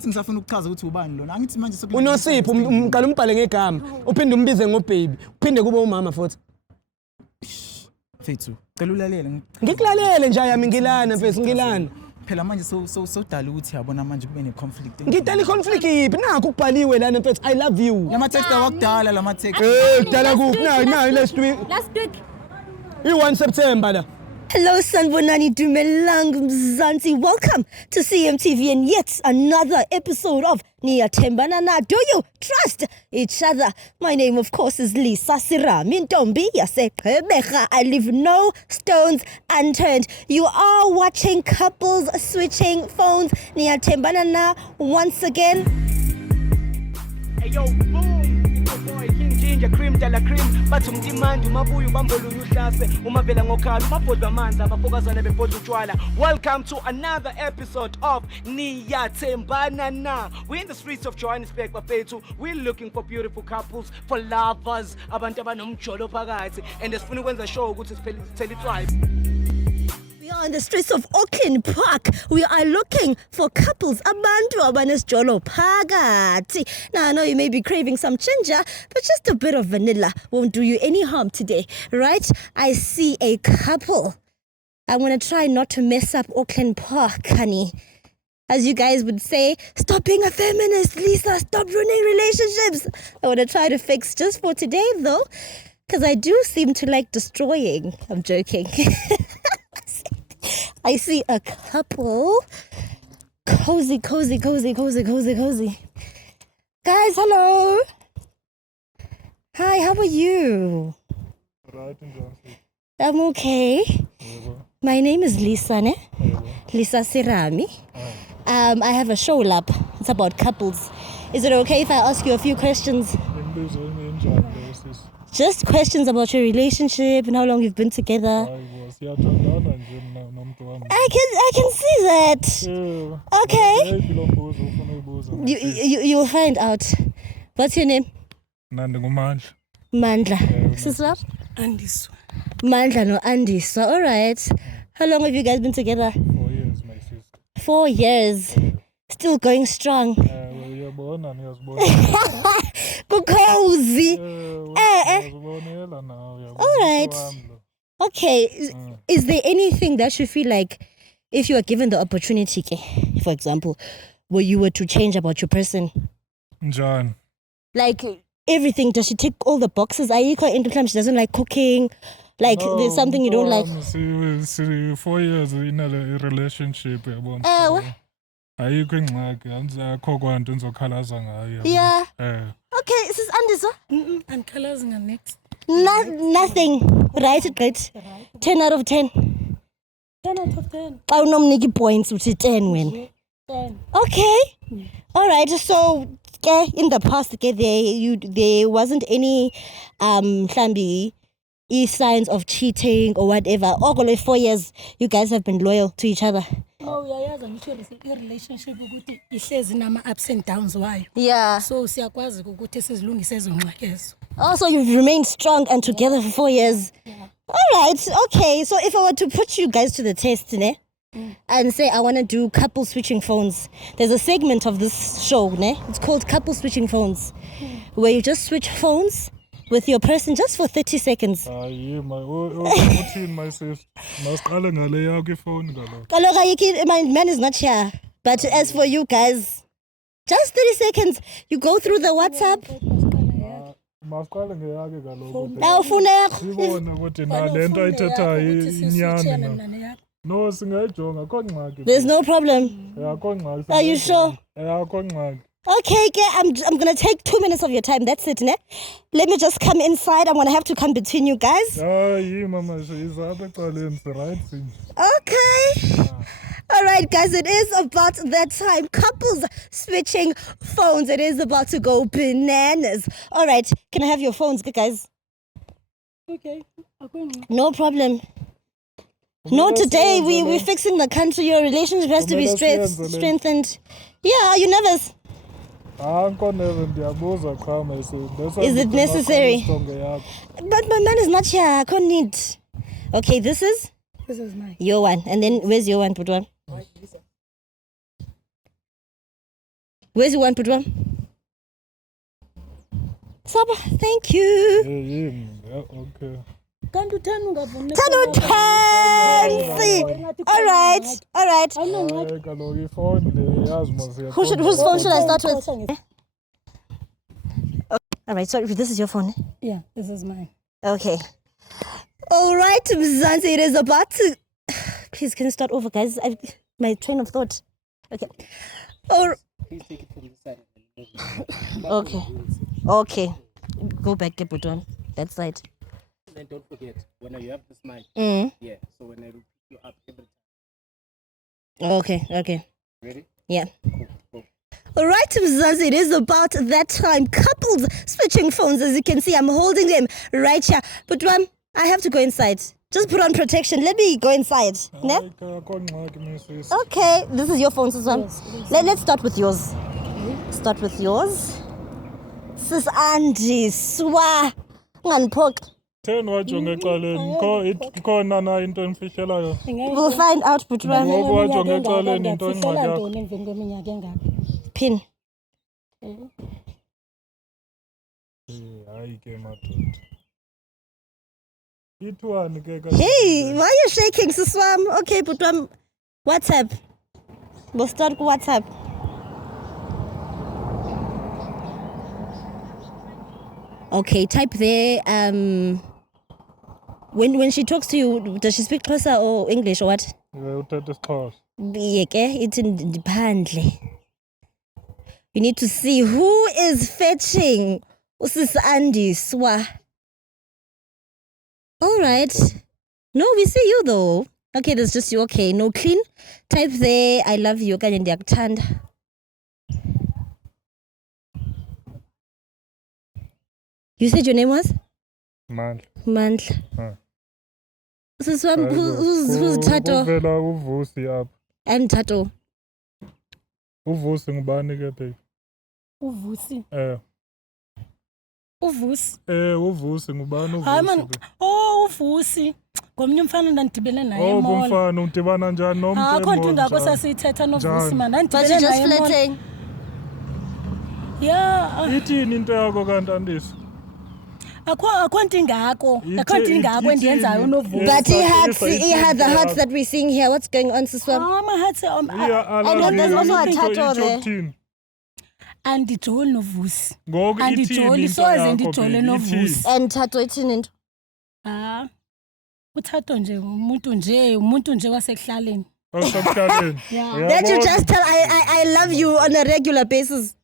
angithi ngisafuna ukuchaza ukuthi ubani lona angithi manje uNosipho umqala umbhale ngegama uphinde umbize ngobaby uphinde kube umama futhi Mfethu cela ulalele ngikulalele nje yami ngilana mfethu ngilana phela manje sodala ukuthi yabona manje kube ne conflict ngidala i-conflict yiphi nakho kubhaliwe lana mfethu I love you lama text awakudala lama text kudala kuphi nayi last week i-1 September la. Hello, Sanbonani Dumelang Mzansi. Welcome to CMTV and yet another episode of Niyathembanana. Do you trust each other? My name, of course, is Lisa Sirami Ntombi Yaseqhebeka. I leave no stones unturned. You are watching couples switching phones. Niyathembanana once again. Hey yo, boom! It's your boy King Ginger, cream de la cream. Bathi umtimandi umabuya ubamboluya uhlase umavela ngokhala umabhodwa amanzi abafokazana bebhodwa utshwala. Welcome to another episode of Niyathembanana. We're in the streets of Johannesburg bafethu. We're looking for beautiful couples, for lovers, abantu abanomjolo phakathi, and sifuna ukwenza show ukuthi sithele itswayi. We are on the streets of Auckland Park. We are looking for couples. Abantu abanesjolo phakathi. Now, I know you may be craving some ginger, but just a bit of vanilla won't do you any harm today, right? I see a couple. I'm going to try not to mess up Auckland Park, honey. As you guys would say, stop being a feminist, Lisa. Stop ruining relationships. I want to try to fix just for today, though, because I do seem to like destroying. I'm joking. I see a couple. Cozy. Guys, hello. Hi, how are you? I'm okay. My name is Lisa, ne? Lisa Sirami. I have a show lab. It's about couples. Is it okay if I ask you a few questions? Just questions about your relationship and how long you've been together. I can see that. Okay. You will find out. What's your name? Mandla. Sister? Andiswa. Mandla no Andiswa. All right. How long have you guys been together? 4 years, my sister. 4 years. Still going strong. Cozy. All right. Okay. Is there anything that you feel like, if you are given the opportunity, for example, where you were to change about your person? John. Like everything, does she tick all the boxes? Ayiko into time she doesn't like cooking. Like there's something you don't like. 4 years in a relationship. Ayikho ingxaki akho kwanto enzokhalaza ngayo. Yeah. Okay, this is Andiswa. Andikhalazi next. Nothing. Right, great. 10 out of 10. 10 out of 10. I don't know points which is 10 when. 10. Okay. All right. So, in the past, there wasn't any hlambi signs of cheating or whatever. All 4 years, you guys have been loyal to each other. Oh, uyayazi ngisho relationship ukuthi ihlezi nama ups and downs wayo. Yeah. So siyakwazi ukuthi sizilungise ezongxakezo. Also, you've remained strong and together for 4 years. Yeah. All right. Okay. So if I were to put you guys to the test, ne, and say I want to do couple switching phones, there's a segment of this show, ne? It's called couple switching phones, where you just switch phones with your person just for 30 seconds. My sister. Masiqale ngale yakho ifoni ngalo. Kaloka my man is not here. But as for you guys, just 30 seconds. You go through the WhatsApp. Masiqale ngeyakhe kaloku. Awufuna yakho. Sibona ukuthi nalento ayithethayo inyani. No, singayijonga akho ngxaki. There's no problem. Akho ngxaki. Are you sure? Akho ngxaki. Okay, I'm gonna take 2 minutes of your time. That's it, ne? Let me just come inside. I'm gonna have to come between you guys. Mama, she's apha ecaleni, right? Okay. All right, guys, it is about that time. Couples switching phones. It is about to go bananas. All right, can I have your phones, guys? Okay. No problem. No, today we're fixing the country. Your relationship has to be strengthened. Yeah, are you nervous? Is it necessary? But my man is not here. I can't need. Okay, this is mine. Your one. And then where's your one, Putwan? Where's your one, Putwam? Saba, thank you. Okay. Can't you tell me about 10 or 10. See. All right. Hayi kaloku ifowuni le yazi masiya. Whose phone should I start with? All right, sorry, this is your phone. Yeah, this is mine. Okay. All right, Mzansi, it is about to... Please, can you start over, guys? My train of thought. Okay. Please take it from this side. Okay. Go back, get put on that side. Then don't forget, when you have this mic, yeah, so when I repeat you up every time. Okay. Ready? Yeah. Cool. All right, Mzazi, it is about that time. Couples switching phones. As you can see, I'm holding them right here. But I have to go inside. Just put on protection. Let me go inside. Ne? Okay, this is your phone, Sis One. Let's start with yours. Start with yours. Sis Angie, swa. Nganiphoq. 10 wajonge ecaleni. Ikhona na into enifihlelayo. We'll find out, but Ngoku wajonge ecaleni into engxaki yakho. Emveni kweminyaka engaka. Pin. Hayi ke madoda. Ithuani ke ka. Hey, why are you shaking, Siswam? Okay, but WhatsApp. We'll start with WhatsApp. Okay, type there. When she talks to you, does she speak Xhosa or English or what? Uthetha isiXhosa. Yeke, it's in the pandle. You need to see who is fetching Usis Andy Swa. All right. No, we see you though. Okay, that's just you. Okay, no clean. Type there. I love you. Kanye ndiyakuthanda. You said your name was? Mandla. Siswam, who's Tato? Uvela uvusi apha. I'm Tato. Uvusi ngubani ke babe? Uvusi. Uvusi ngubani Hayi man. uvusi? Uvusi. Ngomnye umfana ndandibene naye emall. Kumfana udibana njani nomntu emall? Akho nto ingako sasiyithetha novusi man. But Ndandibene you're just naye emall. flirting. Yeah. Ithini into yakho kanti Andisi? Akho nto ingako. Akho nto ingako endiyenzayo novusi. But he had the hearts that we're seeing here. What's going on, Siswam? My heart's I know there's also a tattoo there. andijoli novusi. Ngoku Andijoli soze ndijole novusi. And Tato ithini into? Uthato nje umuntu nje wasekuhlaleni. That you just tell I love you on a regular basis.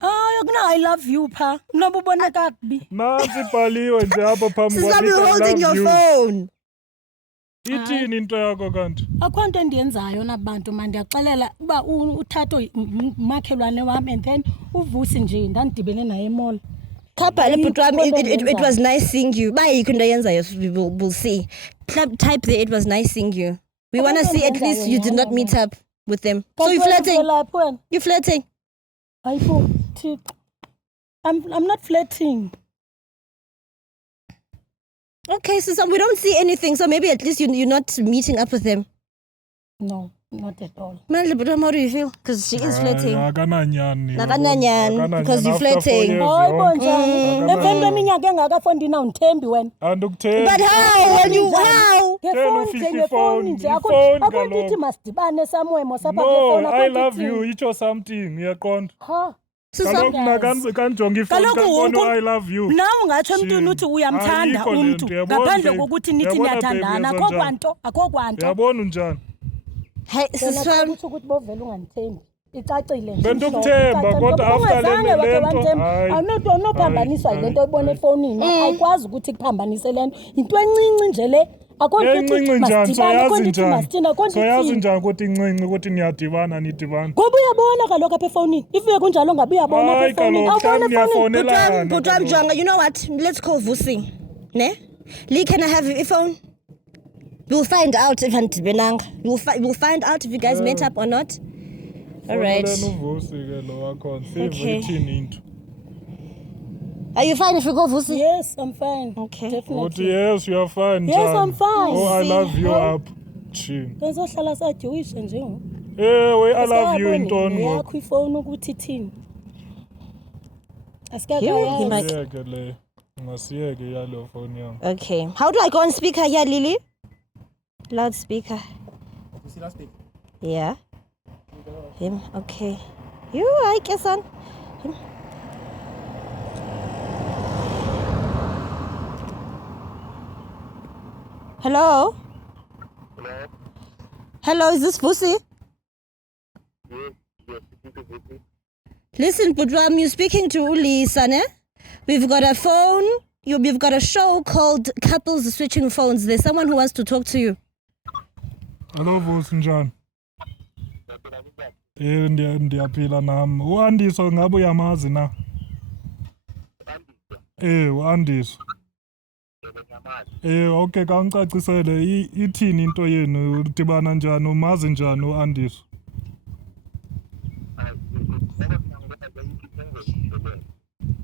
I love you pha. Noba ubona kakubi. Nansi ibhaliwe nje apha phambi kwakho. Stop holding your phone. Ithini into yakho kanti? Akho nto endiyenzayo nabantu man ndiyaxelela uba uthato umakhelwane wami and then uvusi nje ndandibene naye emall. It was nice seeing you. Bye, we'll see. Type there, it was nice seeing you. We want to see at least you did not meet up with them. So you're flirting? You're flirting? I'm not flirting. Okay, so we don't see anything, so maybe at least you're not meeting up with them. No, not at all. Mandla, but how do you feel? Because she is flirting. Akananyani. Because you're flirting. Hayi njani. Emveni kweminyaka engaka ndina undithembi wena. Andikuthembi. But how? Ngefoni nje akho ndithi masidibane samwemo sapha ngefoni. No, I love you. Itsho something. Uyaqonda? Ha. Kaloku mna kanjonga ifoni kankono I love you. Nawe ungatsho emntwini uthi uyamthanda umntu ngaphandle kokuthi nithi niyathandana. Akho kwanto. Uyabona unjani? Hey, Siswam. Ukuthi bovela ungandithembi. Icacile nje. Bendukuthemba kodwa after le nto anophambaniswa yile nto oyibona efowunini. Ayikwazi ukuthi kuphambanise le nto. Into encinci nje le. Encinci njani? Soyazi njani ukuthi incinci ukuthi niyadibana nidibana? Ngoba uyabona kaloku apha efowunini. Ifike kunjalo ngabe uyabona apha efowunini. Awubona Putwam Jonga, you know what? Let's call Vusi. Ne? Lee, can I have your phone? We'll find out if Antibenanga. We'll find out if you guys met up or not. All right. Okay. Are you fine if we go Vusi? Yes, I'm fine. Okay. Definitely. Yes, you are fine. Yes, I'm fine. Oh, I love you up. Chin. Ngizohlala sajiwishe nje. Ewe, I love you intoni ngoku. Yakho ifone ukuthi ithini. He might- Siyeke le. Ngasiyeke yalo phone yami. Okay. How do I go on speaker here, Lily? Loudspeaker. Yeah. Him. Okay. You, I guess on. Him. Hello? Hello, is this Vusi? Listen, Budram, you're speaking to Ulisa, ne? We've got a phone. We've got a show called Couples Switching Phones. There's someone who wants to talk to you. Hello Vusi njani? Ndiyaphila nami. U-Andiso ngabe uyamazi na? U-Andiso. Okay, kangicacisele ithini into yenu, udibana njani, umazi njani u-Andiso?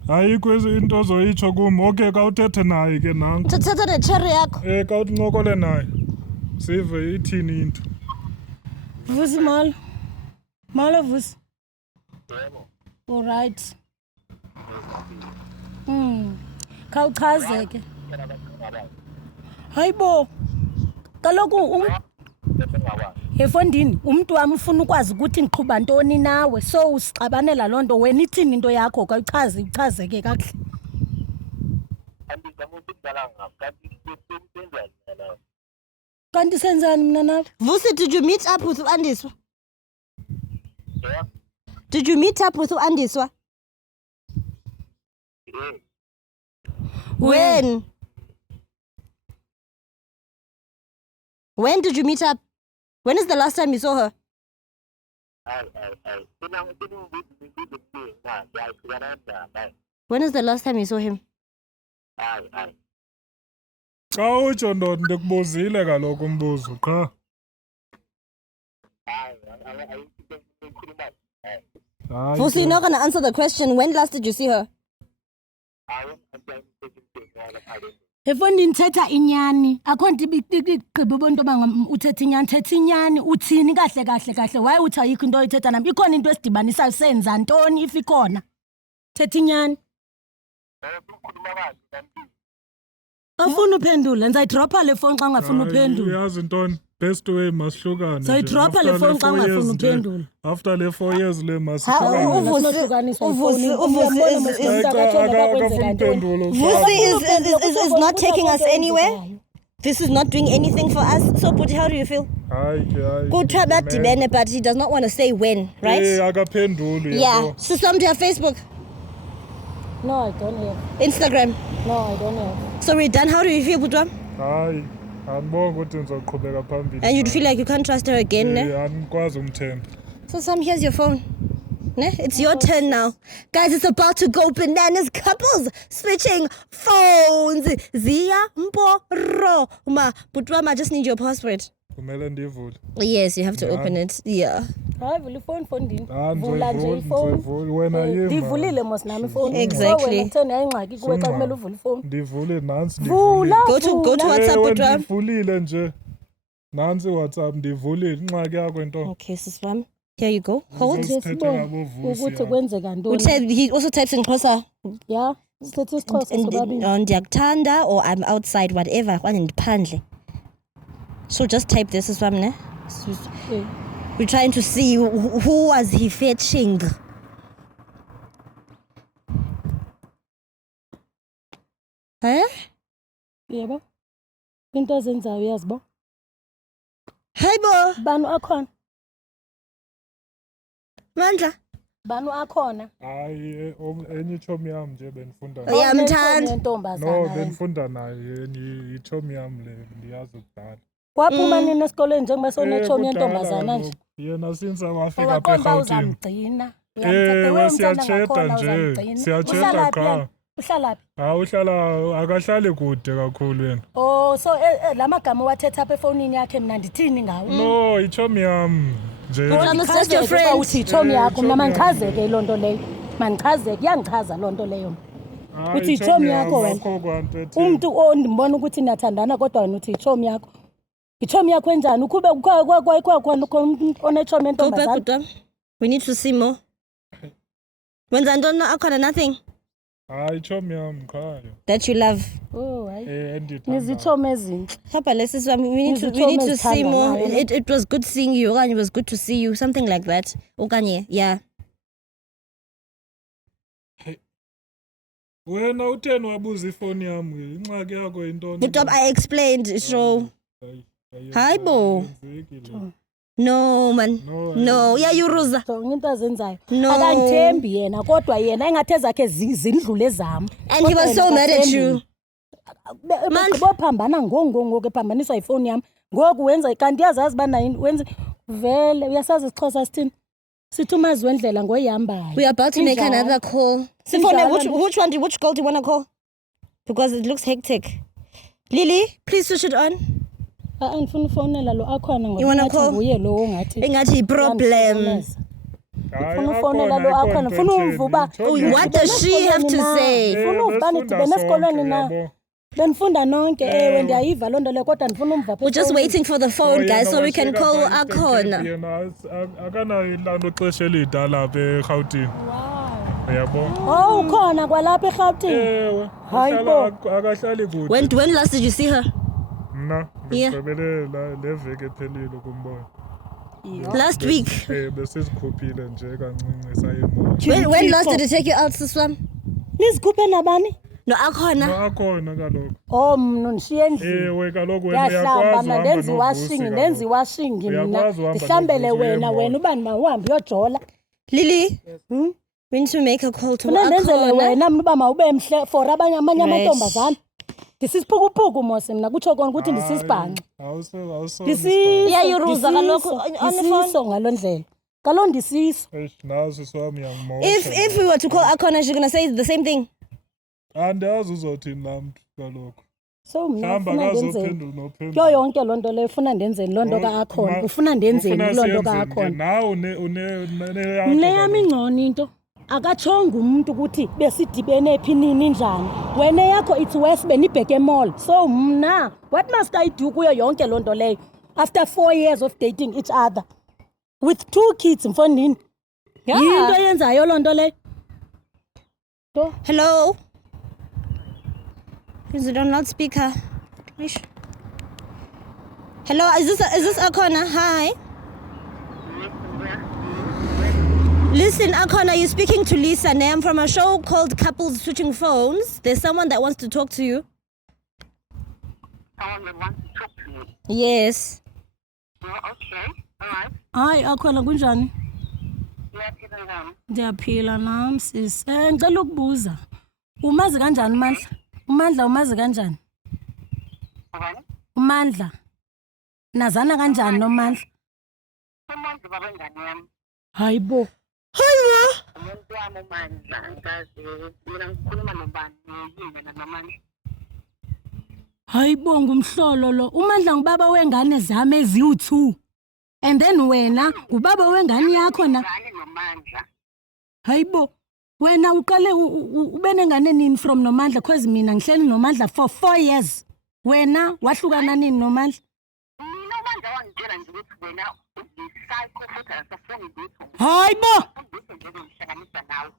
Ayikho into ozoyitsho kum. Okay, kawuthethe naye ke nanku. Thatha necherry yakho. Kawuthi ncokole naye. Sive ithini into. Vusi Malo. Malo Vusi. All right. Khawuchaze ke. Hayibo. Kaloku efondini umuntu wami ufuna ukwazi ukuthi ngiqhuba ntoni nawe, so usixabanela lonto. Wena ithini into yakho? Kayichaze ke kahle. Kanti senzani mina nawe? Vusi, did you meet up with Andiswa? Yeah. Did you meet up with Andiswa? When? When did you meet up? When is the last time you saw her? When is the last time you saw him? Xa utsho ndoda ndikubuzile kaloku umbuzo qha. Vusi, you're not going to answer the question. When last did you see her? Efondini thetha inyani. Akho nto igqiba ubonto uthetha inyani. Thetha inyani. Uthini kahle. Why uthi ayikho into oyithetha nami? Ikhona into esidibanisayo, senza ntoni if ikhona? Thetha inyani. Awufuna uphendula. Ndizayidropha le phone xa ungafuna uphendula. Uyazi ntoni? Best way masihlukane. Ndizayidropha le phone xa ungafuna uphendula. After le 4 years le Vusi is not taking us anywhere. This is not doing anything for us. So, Puti, how do you feel? Kuthiwa badibene, but he does not want to say when, right? Akaphenduli. Yeah. So, some to have Facebook, No, I don't have. Instagram. No, I don't have. So, we're done. How do you feel, Putwa? Hayi, andibonga ukuthi ndizoqhubeka phambili. And you'd feel like you can't trust her again, ne? Andikwazi umthemba. So, Sam, here's your phone. Ne? It's your turn now. Guys, it's about to go bananas. Couples switching phones. Zia Mporo. Putwa, I just need your password. Kumele ndivule. Yes, you have to open it. Yeah. Hayi vula ifone fondini. Vula nje ifone. Wena yima. Ndivulile mos nami ifone. Exactly. Wena kutheni ayingxaki kuwe xa kumele uvule ifone. Ndivule nansi Vula. Go to WhatsApp, Putwa. Ndivulile nje. Nansi WhatsApp ndivulile. Ingxaki yakho into. Okay, sis ma'am. Here you go. Hold. Ukuthi kwenzeka ntoni. He also types in Xhosa. Yeah. Sithethe isiXhosa sobabili. Ndiyakuthanda or I'm outside, whatever. Kwandiphandle. So just type this as well, ne? We're trying to see who was he fetching. Eh? Yebo. Into azenzayo uyazibo. Hey bo, Bani akhona? Mandla. Bani akhona? Hayi, enye ichomi yami nje benifunda. Yeah, mthanda. No, benifunda naye ichomi yami le ndiyazi ukudala. Waphuma nini esikoleni njengoba sonechomi yentombazana nje? Yena since wafika apha Waqonda eGauteng. uzamgcina. Siyatsheta nje. Siyatsheta qha. Uhlala phi? Uhlala akahlali kude kakhulu yena. Oh, so lamagama wathetha apha efonini yakhe mina ndithini ngawo? No, ichomi yami nje. I'm just your friend. Uthi ichomi yakho mina mangichazeke lonto leyo. Mangichazeke, yangichaza lonto leyo. Uthi ichomi yakho wena. Umuntu ondimbona ukuthi niyathandana kodwa wena uthi ichomi yakho. Ichomi yakho enjani? Ukube khona onechomi Go back, entombazana. Udam. We need to see more. When Zandona Akona, nothing Hayi chomi yami khaya. that you love. Oh, hayi. Endithanda. Nizichomi ezinhle. Papa, we need to see more. It was good seeing you. Okanye, it was good to see you. Something like that. Okanye, yeah. Wena utheni wabuza ifoni yami ingxaki yakho intoni? Udam, I explained, so. Hi, Bo. No, man. No. Yeah, you Rosa. So into azenzayo. No. Akangithembi yena kodwa yena engathi ezakhe zindlule zami. And he was so mad at you. Bophambana ngoku ephambaniswa ifoni yami. Ngoku wenza kanti yazazi bana yini wenza vele uyasazi isixhosa sithini. Sithi umazi wendlela ngoyihambayo. We are about to make another call. Sifone, which call do you want to call? Because it looks hectic. Lily, please switch it on. Andifuna ufonela lo akhona You wanna ngoba call? nguye lo ongathi. Engathi problem. Ngifuna ufonela lo akhona ngifuna uvuba. What does she have to say? Ngifuna uvuba nidibene esikolweni na. Benifunda nonke ndiyayiva loo nto le kodwa ndifuna umva. We're just waiting for the phone, guys, so we can call Akona. Yena akanayo ilando ixesha elide lapha eGauteng. Uyabona? Oh, ukhona kwalapha eGauteng. Ewe. Hayibo. Akahlali kude. When last did you see her? Mna Yeah. ngibele le veki ephelile kumbona. Last week. Besizikhuphile nje kancinci sayemona. When last did it take you out, Siswam? Nizikhuphe nabani? No, Akona. Akhona kaloku. Oh, mna ndishiye endlini. Ewe kaloku wena Yahlamba uyakwazi mna ndenza iwashing mina. Ndihlambele wena ubani mawuhambe uyojola. Lily, we need to make a call to Funa ndenzele Akona. wena mna uba mawube mhle for amanye amantombazana. Ndisisiphukuphuku mose mna kutsho kona ukuthi ndisisibhanqa. Yeah, you Rosa kaloku on the phone. Ndisiso ngaloo ndlela. Kaloku ndisiso. Nazo swami yangimosha. If we were to call Akona, she's gonna say the same thing. Andazi uzothini namntu kaloku. So mina Hamba ufuna ndenzeni. akazophendula nophendula. Kuyo yonke loo nto leyo ufuna ndenzeni loo nto ka-akhona. Ufuna ndenzeni loo nto ka-akhona. Nawe Mle yami ingcono into. Akatshonga umuntu ukuthi besidibene phi nini njani. Wena yakho it's worse benibheke mall. So mna, what must I do kuyo yonke loo nto leyo? After 4 years of dating each other. With 2 kids mfondini. Yinto yenzayo loo nto leyo. Hello? Is it on loudspeaker? Hello, is this Akona? Hi. Listen, Akona, you're speaking to Lisa. I'm from a show called Couples Switching Phones. There's someone that wants to talk to you. Someone that wants to talk to me. Yes. Oh, okay. All right. Hayi akhona kunjani? Uyaphila njani? Ndiyaphila nami sis. Ngicela ukubuza. Umazi kanjani Mandla? Umandla umazi kanjani? Ubani? Umandla. Nazana kanjani noMandla? Umuntu babengane yami. Hayibo. Umuntu wami uMandla angazi mina ngikhuluma nobani yini namandla. Hayibo ngumhlolo lo. Umandla ngubaba wengane zami eziwu2. And then wena ubaba wengane yakho na. Ngane nomandla. Hayibo. Wena uqale ube nengane nini from noMandla cause mina ngihleli noMandla for 4 years. Wena wahlukana nini noMandla? Mina uMandla wangitshela nje ukuthi wena uyisayiko futhi asafuni lutho. Hayibo. Ngizwe nje ngishakamisha nawe.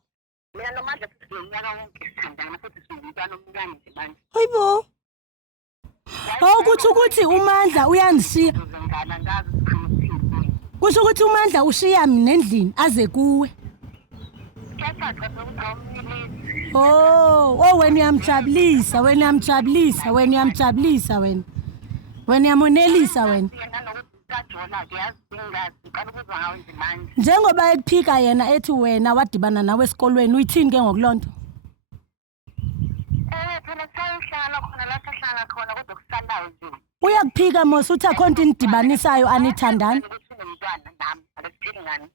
Mina nomandla futhi unyaka wonke sithandana futhi singumntwana omncane nje manje. Hayibo. Awukuthi ukuthi uMandla uyanishiya. Ngizongana ngazi sikhuluma. Kusho ukuthi uMandla ushiya mina endlini aze kuwe. Kepha cha ukuthi awumniki. Oh, wena uyamjabulisa, wena uyamjabulisa, wena uyamjabulisa wena. Wena uyamonelisa wena. Njengoba ekuphika yena ethi wena wadibana nawe esikolweni uyithini ke ngokulonto? Phela sayihlala khona la sahlala khona kodwa kusandayo nje. Uyakuphika mos uthi akhonto inidibanisayo anithandani. Ukuthi unomntwana nami, akusithini ngani?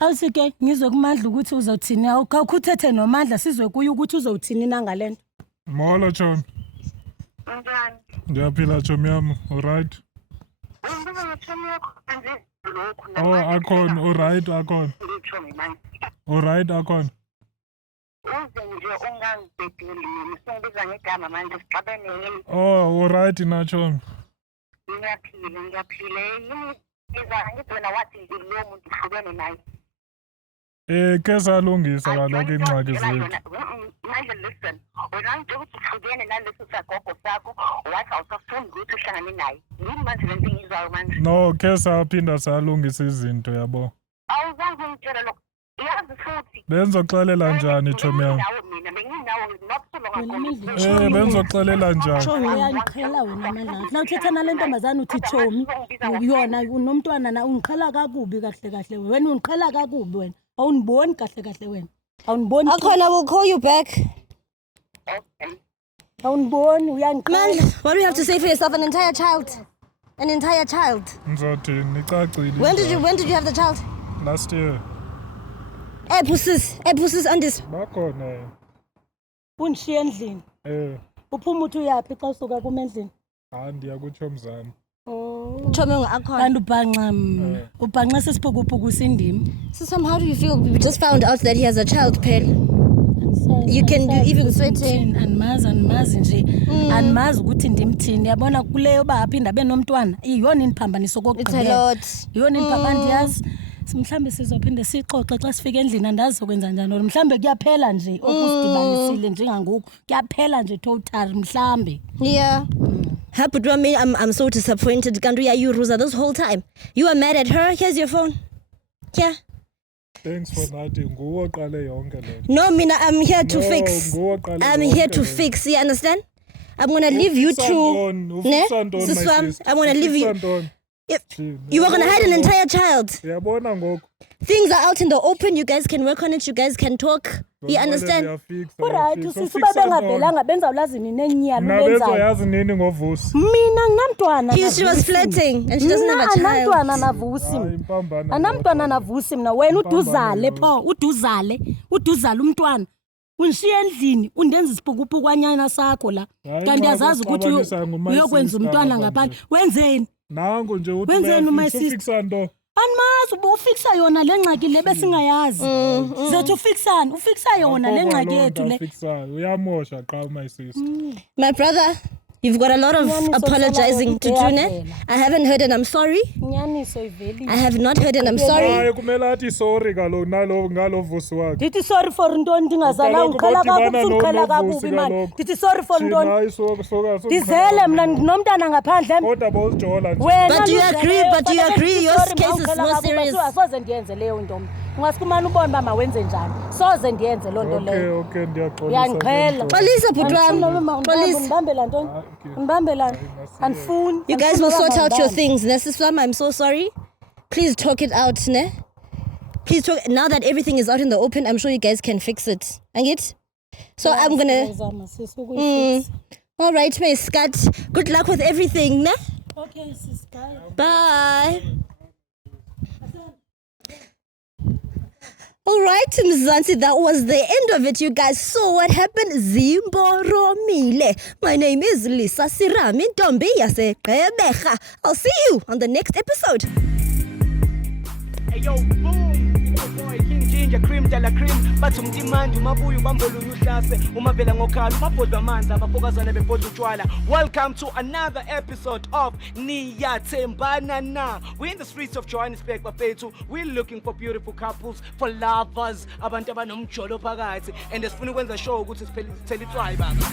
Awusike ngizwe kuMandla ukuthi uzothini awukhuthethe noMandla sizwe kuye ukuthi uzothini nangalento. Molo John. Njani? Ndiyaphila John yami, alright. Ngibuza ngithomi yakho nje lokho Oh, akhona, alright akhona. ngithomi manje. Alright akhona. Uze nje ungangibhedeli, sengibiza ngegama manje sixabene yini? Oh, alright na John. ngiyaphile yini ngizwena wathi lo muntu uhlukene naye. Ke salungisa kaloku ingxaki zethu. Manje listen, wena nje ukuthi uhlukene nalesi sagogo sakho wathi awusafuni ukuthi uhlangane naye. Yini manje lento engizwayo manje? No, ke saphinda salungisa izinto yabo. Awuzange ungitshele lokho. Yazi futhi. Benzoxelela njani Chomi yami? Mina benginawo not so long ago. Benzoxelela njani? Chomi uyangiqhela wena amandla. Na uthetha nale ntombazana uthi Chomi yona unomntwana na ungiqhela kakubi kahle kahle wena ungiqhela kakubi wena. Awuniboni kahle kahle wena. Awuniboni. Akhona, we'll call you back. Awuniboni Man, uyangiqhela. what do you have to say for yourself? An entire child. Ngizothini icacile. When did you have the child? Last year. Pusis, Andis. Bakhona. Unishiye endlini. Uphuma uthi uyaphi xa usuka kumendlini? Ndiya kuThomzana. Chomi akhona. Kanti ubhanqa ubhanqa sesiphukupuku sindimi. So how do you feel? We just found out that he has a child, Pell. You can do even sweating. Animazi nje. Animazi ukuthi ndimthini. Yabona kuleyo baphinda benomntwana. Iyona iniphambaniso kokugqibela. It's a lot. Iyona iniphambaniso ndiyazi. Mhlambe sizophinde sixoxe xa sifika endlini andazi zokwenza njani or mhlambe kuyaphela nje okusidibanisile njengangoku kuyaphela nje total mhlambe. Yeah. But I'm so disappointed. Kandu ya you Rosa this whole time. You are mad at her. Here's your phone. Yeah. Thanks for that. Nguwe oqale yonke le. No, Mina, I'm here to fix. I'm here to fix. You understand? I'm gonna leave you two. Ne? I'm gonna leave you. You were gonna hide an entire child. Yabona ngoku. Things are out in the open. You guys can work on it. You guys can talk. You understand? Right, usisuba bengabhelanga benza ulazi nini enyana ulenzayo. Nabezoyazi nini ngovusi. Mina nginamntwana. She was flirting and she doesn't have a child. Anamntwana navusi. Anamntwana navusi mina wena uduzale pho uduzale umntwana. Unishiye endlini undenza isiphukuphukwanyana sakho la. Kanti yazazi ukuthi uyokwenza umntwana ngaphandle. Wenzeni? Nango nje uthi ufixa nto. Anmazi ubufixa yona lengxaki lebe singayazi. Zethu ufixa yona lengxaki yethu le. Uyamosha qha my sister. My brother, you've got a lot of apologizing to do, ne? I haven't heard and I'm sorry. I have not heard and I'm sorry. Hayi kumele athi sorry kalo ngalo vusi wakhe. Dithi sorry for ntoni ndingazala uqhela kakubi man. Dithi sorry for ntoni. Dizele mina ndinomntana ngaphandle. Kodwa bozijola nje. But do you agree your case is more serious? Soze ndiyenze leyo ntombi. Ungasikumana ubone uba mawenze njani. Soze ndiyenze loo nto leyo. Okay ndiyaxolisa. Uyangiqhela. Xolisa bhuti wami. Xolisa. Mbambela ntoni? Mbambela. Andifuni. You guys will sort out your things. I'm so sorry. Please talk it out, ne? Please talk. Now that everything is out in the open, I'm sure you guys can fix it. Angit? So I'm gonna. All right, my scat. Good luck with everything, ne? Okay, sis. Bye. All right, Mzansi, that was the end of it. You guys saw what happened. Zimboromile. My name is Lisa Sirami Ntombi yase Gqeberha. I'll see you on the next episode. Hey yo, boom! It's your boy King Ginger, cream de la cream. Bathi umtimandi umabuya ubambolunya uhlase umavela ngokhala umabhodwa amanzi abafokazana bebhodla utshwala. Welcome to another episode of Niyathembana Na. We're in the streets of Johannesburg bafethu. We're looking for beautiful couples, for lovers, abantu abanomjolo phakathi, and sifuna ukwenza show ukuthi sithele itswayi baba.